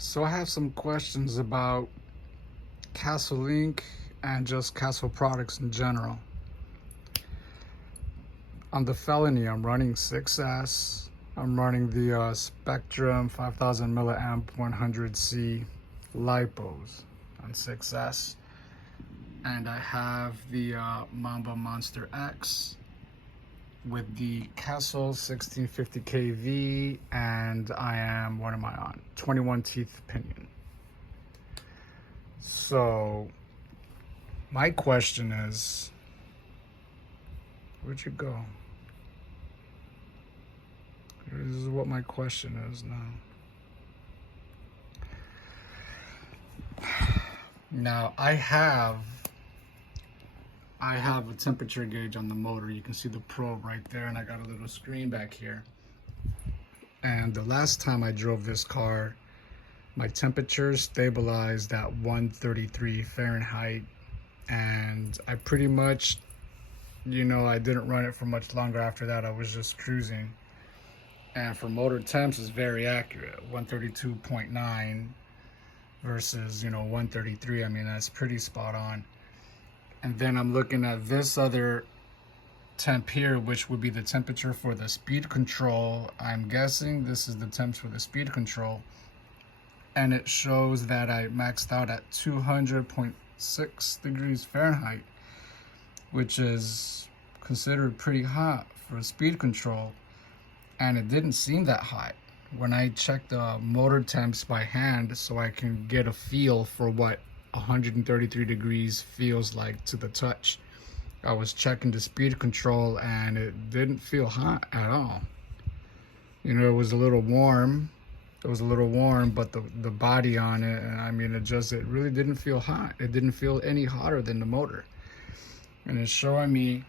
So I have some questions about Castle Inc. and just Castle products in general. On the Felony, I'm running 6S. I'm running the Spectrum 5000 milliamp 100C lipos on 6S. And I have the Mamba Monster X with the Castle 1650 kV, and I am, what am I on? 21 teeth pinion. So my question is, where'd you go? This is what my question is now. Now I have a temperature gauge on the motor. You can see the probe right there, and I got a little screen back here. And the last time I drove this car, my temperature stabilized at 133 Fahrenheit, and I pretty much, I didn't run it for much longer after that. I was just cruising. And for motor temps, it's very accurate. 132.9 versus, 133. I mean, that's pretty spot on. And then I'm looking at this other temp here, which would be the temperature for the speed control. I'm guessing this is the temps for the speed control. And it shows that I maxed out at 200.6 degrees Fahrenheit, which is considered pretty hot for speed control. And it didn't seem that hot when I checked the motor temps by hand, so I can get a feel for what 133 degrees feels like to the touch. I was checking the speed control and it didn't feel hot at all. It was a little warm. But the body on it, and I mean, it really didn't feel hot. It didn't feel any hotter than the motor. And it's showing me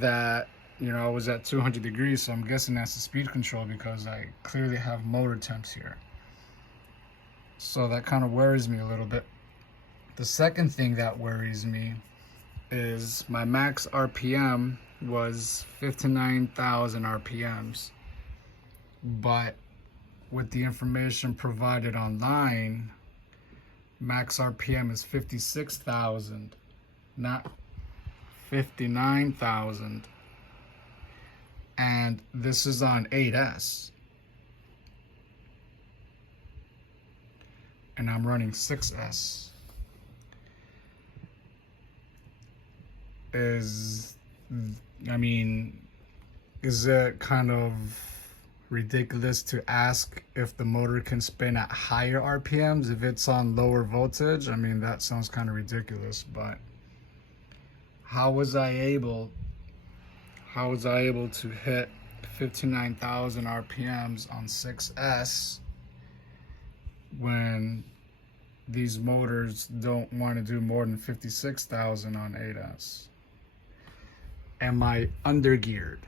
that, I was at 200 degrees, so I'm guessing that's the speed control because I clearly have motor temps here. So that kind of worries me a little bit. The second thing that worries me is my max RPM was 59,000 RPMs. But with the information provided online, max RPM is 56,000, not 59,000. And this is on 8S. And I'm running 6S. Is it kind of ridiculous to ask if the motor can spin at higher RPMs if it's on lower voltage? I mean, that sounds kind of ridiculous, but how was I able to hit 59,000 RPMs on 6S when these motors don't want to do more than 56,000 on 8S? Am I undergeared?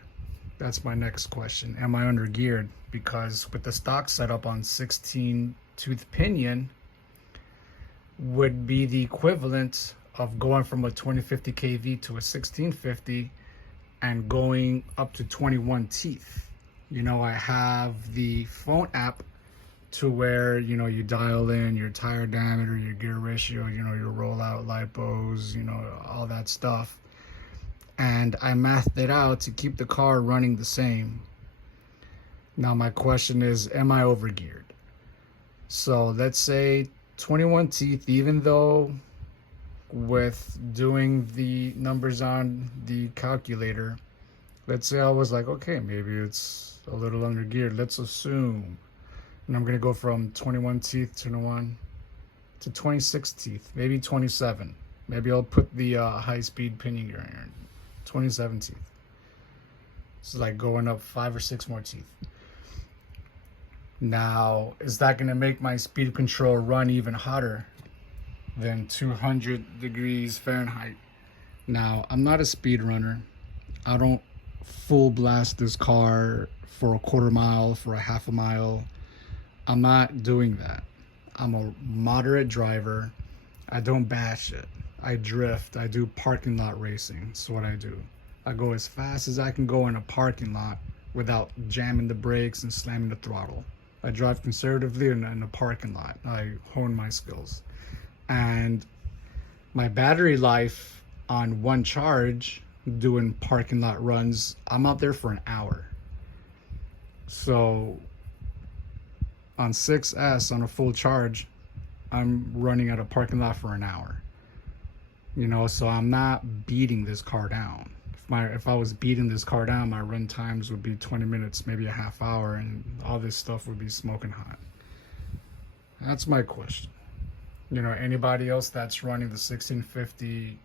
That's my next question. Am I undergeared? Because with the stock setup on 16 tooth pinion would be the equivalent of going from a 2050 kV to a 1650 and going up to 21 teeth. I have the phone app to where, you dial in your tire diameter, your gear ratio, your rollout lipos, all that stuff. And I mathed it out to keep the car running the same. Now my question is, am I overgeared? So let's say 21 teeth, even though with doing the numbers on the calculator, let's say I was like, okay, maybe it's a little undergeared. Let's assume, and I'm gonna go from 21 teeth to 26 teeth, maybe 27. Maybe I'll put the high-speed pinion gear in. 27 teeth. It's like going up 5 or 6 more teeth. Now, is that going to make my speed control run even hotter than 200 degrees Fahrenheit? Now, I'm not a speed runner. I don't full blast this car for a quarter mile, for a half a mile. I'm not doing that. I'm a moderate driver. I don't bash it. I drift. I do parking lot racing. That's what I do. I go as fast as I can go in a parking lot without jamming the brakes and slamming the throttle. I drive conservatively in a parking lot. I hone my skills. And my battery life on one charge doing parking lot runs, I'm out there for an hour. So on 6S on a full charge, I'm running at a parking lot for an hour. So I'm not beating this car down. If I was beating this car down, my run times would be 20 minutes, maybe a half hour, and all this stuff would be smoking hot. That's my question. Anybody else that's running the 1650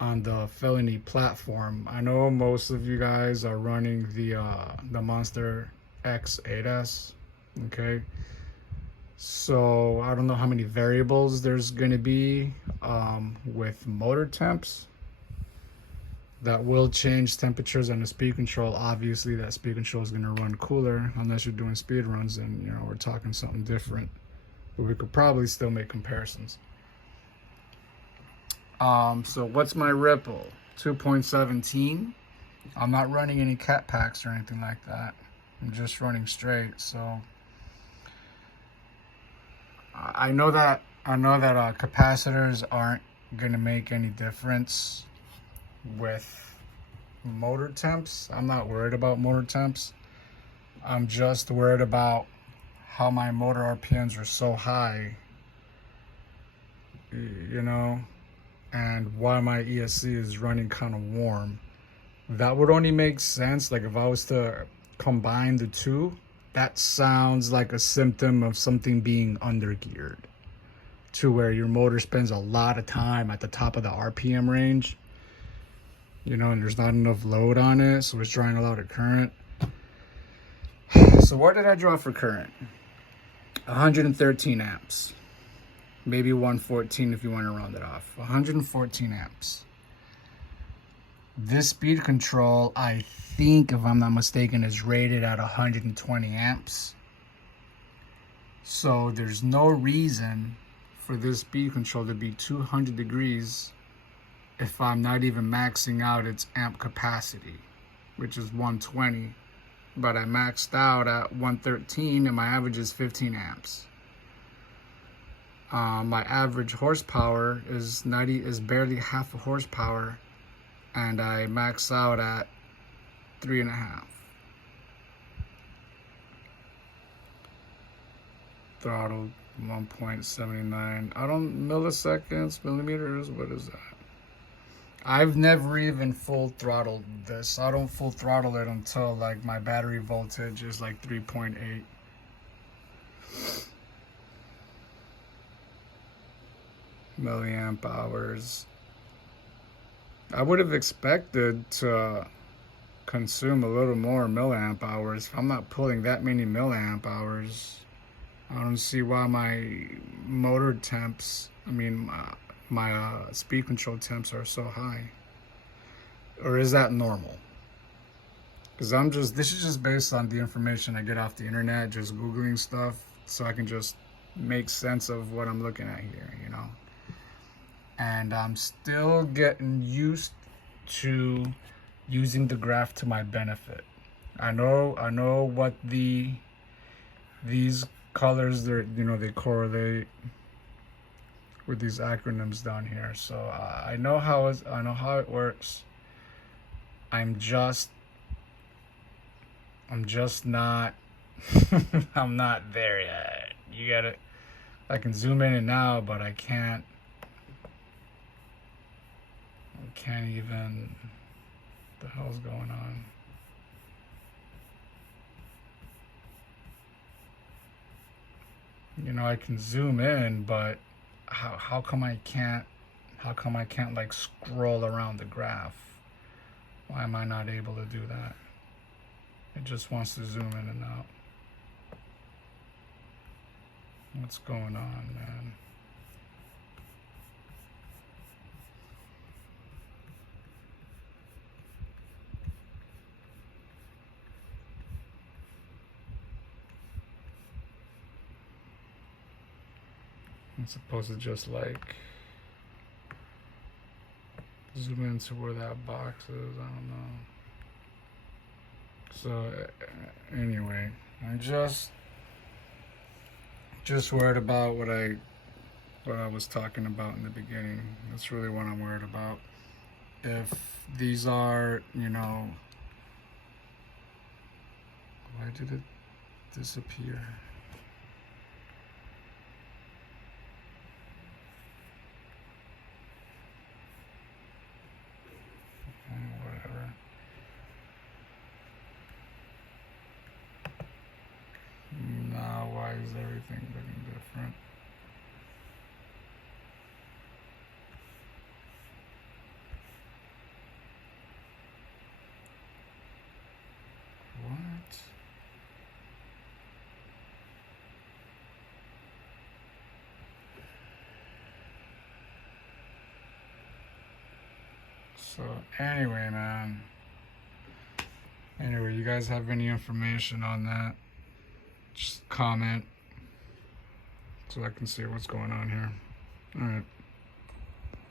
on the felony platform? I know most of you guys are running the Monster X 8S. Okay, so I don't know how many variables there's going to be with motor temps that will change temperatures and the speed control. Obviously that speed control is going to run cooler unless you're doing speed runs, and we're talking something different, but we could probably still make comparisons. So what's my ripple? 2.17. I'm not running any cat packs or anything like that. I'm just running straight. So I know that capacitors aren't gonna make any difference with motor temps. I'm not worried about motor temps. I'm just worried about how my motor RPMs are so high, and why my ESC is running kind of warm. That would only make sense like if I was to combine the two. That sounds like a symptom of something being undergeared, to where your motor spends a lot of time at the top of the RPM range, and there's not enough load on it, so it's drawing a lot of current. So what did I draw for current? 113 amps. Maybe 114 if you want to round it off. 114 amps. This speed control, I think, if I'm not mistaken, is rated at 120 amps. So there's no reason for this speed control to be 200 degrees if I'm not even maxing out its amp capacity, which is 120. But I maxed out at 113 and my average is 15 amps. My average horsepower is barely half a horsepower, and I max out at 3.5. Throttle 1.79. I don't milliseconds, millimeters. What is that? I've never even full throttled this. I don't full throttle it until like my battery voltage is like 3.8. milliamp hours. I would have expected to consume a little more milliamp hours. If I'm not pulling that many milliamp hours, I don't see why my motor temps, my speed control temps are so high. Or is that normal? Because this is just based on the information I get off the internet, just Googling stuff, so I can just make sense of what I'm looking at here, And I'm still getting used to using the graph to my benefit. I know what these colors, they correlate with these acronyms down here. So I know how it works. I'm just not I'm not there yet. You get it? I can zoom in and out, but I can't even, what the hell's going on? I can zoom in, but how come I can't like scroll around the graph? Why am I not able to do that? It just wants to zoom in and out. What's going on, man? I'm supposed to just like zoom into where that box is. I don't know. So anyway, I'm just Just worried about what I was talking about in the beginning. That's really what I'm worried about. If these are, you know, why did it disappear? Whatever. Now, why is everything looking different? What? So anyway, man. Anyway, you guys have any information on that? Just comment so I can see what's going on here. All right.